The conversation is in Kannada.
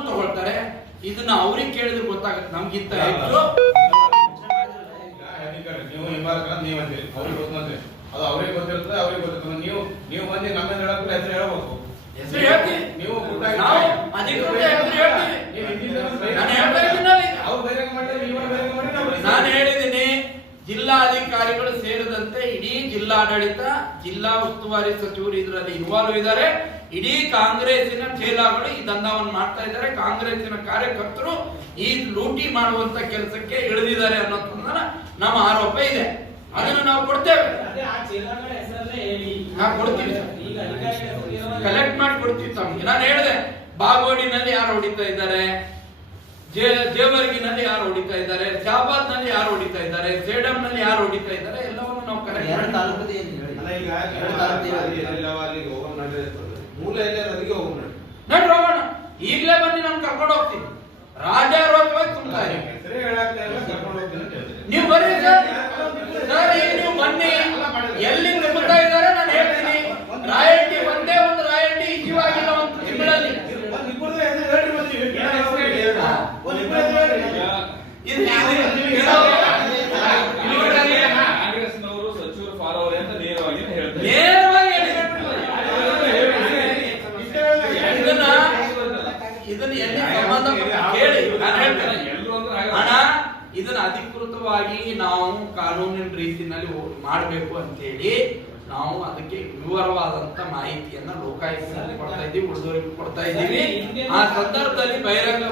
ತಗೊಳ್ತಾರೆ ಇದನ್ನ ಅವ್ರಿಗೆ ಕೇಳಿದ್ರೆ ಗೊತ್ತಾಗುತ್ತೆ. ನಮ್ಗಿಂತ ಹೆಚ್ಚು ನೀವು ಹಿಂಬಾಲಕ ನೀವು ಅಂತೀರಿ. ಅವ್ರಿಗೆ ಗೊತ್ತಂದ್ರೆ ಅದು ಅವ್ರಿಗೆ ಗೊತ್ತಿರ್ತದೆ ಅವ್ರಿಗೆ ಗೊತ್ತಿರ್ತದೆ ನೀವು ನೀವು ಬಂದು ನಮ್ಮ ಹೆಸರು ಹೇಳ್ಬೇಕು. ಹೆಸರು ಹೇಳ್ತೀವಿ. ನೀವು ಗುಟ್ಟಾಗಿ- ನಾವು ಅಧಿಕೃತ ಹೆಸರು ಹೇಳ್ತೀವಿ. ನೀವು ಹಿಂದಿನ ಬಹಿರಂಗ- ನಾನು ಹೇಳ್ತಾ ಇದ್ದೀನಲ್ಲ ಈಗ. ಅವ್ರು ಬಹಿರಂಗ ಮಾಡಿ ನೀವು ಬಹಿರಂಗ ಮಾಡಿ ನಾವು ಬಹಿರಂಗ ನಾನು ಹೇಳಿದ್ದೀನಿ ಜಿಲ್ಲಾಧಿಕಾರಿಗಳು ಸೇರಿದಂತೆ ಇಡೀ ಜಿಲ್ಲಾಡಳಿತ ಜಿಲ್ಲಾ ಉಸ್ತುವಾರಿ ಸಚಿವರು ಇದರಲ್ಲಿ ಇನ್ವಾಲ್ವ್ ಇದ್ದಾರೆ. ಇಡೀ ಕಾಂಗ್ರೆಸ್ಸಿನ ಚೇಲಾಗಳು ಈ ದಂಧವನ್ನು ಮಾಡ್ತಾ ಇದ್ದಾರೆ. ಕಾಂಗ್ರೆಸ್ಸಿನ ಕಾರ್ಯಕರ್ತರು ಈ ಲೂಟಿ ಮಾಡುವಂತ ಕೆಲಸಕ್ಕೆ ಇಳಿದಿದ್ದಾರೆ ಅನ್ನೋದನ್ನ ನಮ್ಮ ಆರೋಪ ಇದೆ. ಅದನ್ನು ನಾವು ಕೊಡ್ತೇವೆ. ಅಧಿಕಾರಿಗಳ ಕಲೆಕ್ಟ್ ಮಾಡಿ ಕೊಡ್ತೀವಿ ತಮಗೆ. ನಾನು ಹೇಳಿದೆ ಬಾಗೋಡಿನಲ್ಲಿ ಯಾರು ಹೊಡಿತಾ ಇದ್ದಾರೆ? ಜೇವರ್ಗಿನಲ್ಲಿ ಯಾರು ಹೊಡಿತಾ ಇದ್ದಾರೆ ಶಾಬಾದ್ನಲ್ಲಿ ಯಾರು ಹೊಡಿತಾ ಇದ್ದಾರೆ ಸೇಡಂ ನಲ್ಲಿ ಯಾರು ಹೊಡಿತಾ ಇದ್ದಾರೆ ಎಲ್ಲವನ್ನು ನಾವು ಕರೆಕ್ಟ್ ಎರಡು ತಾಲೂಕದ ಏನು ಹೇಳಿ. ಅಲ್ಲ ಈಗ ಎರಡು ತಾಲೂಕು. ಅಲ್ಲಿ ಹೋಗೋಣ ನಡೆಯುತ್ತದೆ ಮೂಲ ಎಲ್ಲ ಹೋಗೋಣ ನಡಿ. ನಡ್ರಿ ಹೋಗೋಣ. ಈಗಲೇ ಬನ್ನಿ ನಾನು ಕರ್ಕೊಂಡು ಹೋಗ್ತೀನಿ. ರಾಜಾರೋಗ್ಯವಾಗಿ ತುಂಬಾ ಇದೆ. ನೀವು ಬನ್ನಿ ಸರ್. ಈಗ ನೀವು ಬನ್ನಿ. ಎಲ್ಲಿ ತುಂಬುತ್ತಾ ಇದ್ದಾರೆ ನಾನು ಹೇಳ್ತೀನಿ. ರಾಯಲ್ಟಿ ಒಂದೇ ಒಂದು ರಾಯಲ್ಟಿ ಇಶ್ಯೂ ಆಗಿಲ್ಲ ಒಂದು ತಿಂಗಳಲ್ಲಿ. ಒಂದ್ ಇಬ್ಬರ್ದು ಹೆಸರು ಹೇಳ್ರಿ ಮತ್ತೆ ನೀವು. ಏನ್ ಹೆಸರು ಹೇಳಿ? ಒಂದ್ ಇಬ್ಬರ ಹೆಸರು ಹೇಳ್ರಿ. ಇದು ಇದು- ಇದು- ಕಾಂಗ್ರೆಸ್ನವರು ಸಚಿವರು ಫಾಲೋವರ್ ಅಂತ ನೇರವಾಗಿ ಹೇಳ್ತಾರೆ ನೇರವಾಗಿ ಹೇಳಿ ಇದನ್ನ ಇದನ್ನ ಎಲ್ಲಿ ಸಂಬಂಧ ಕೇಳಿ ನಾನು ಹೇಳ್ತೇನೆ. ಎಲ್ಲರೂ ಅಂದ್ರೆ ಹಾಗೆ. ಹಣ ಇದನ್ನ ಅಧಿಕೃತವಾಗಿ ನಾವು ಕಾನೂನಿನ ರೀತಿಯಲ್ಲಿ ಮಾಡಬೇಕು ಅಂತೇಳಿ ನಾವು ಅದಕ್ಕೆ ವಿವರವಾದಂತ ಮಾಹಿತಿಯನ್ನ ಲೋಕಾಯುಕ್ತದಲ್ಲಿ ಕೊಡ್ತಾ ಇದ್ದೀವಿ ಉಳಿದವರಿಗೆ ಕೊಡ್ತಾ ಇದ್ದೀವಿ. ಆ ಸಂದರ್ಭದಲ್ಲಿ ಬಹಿರಂಗ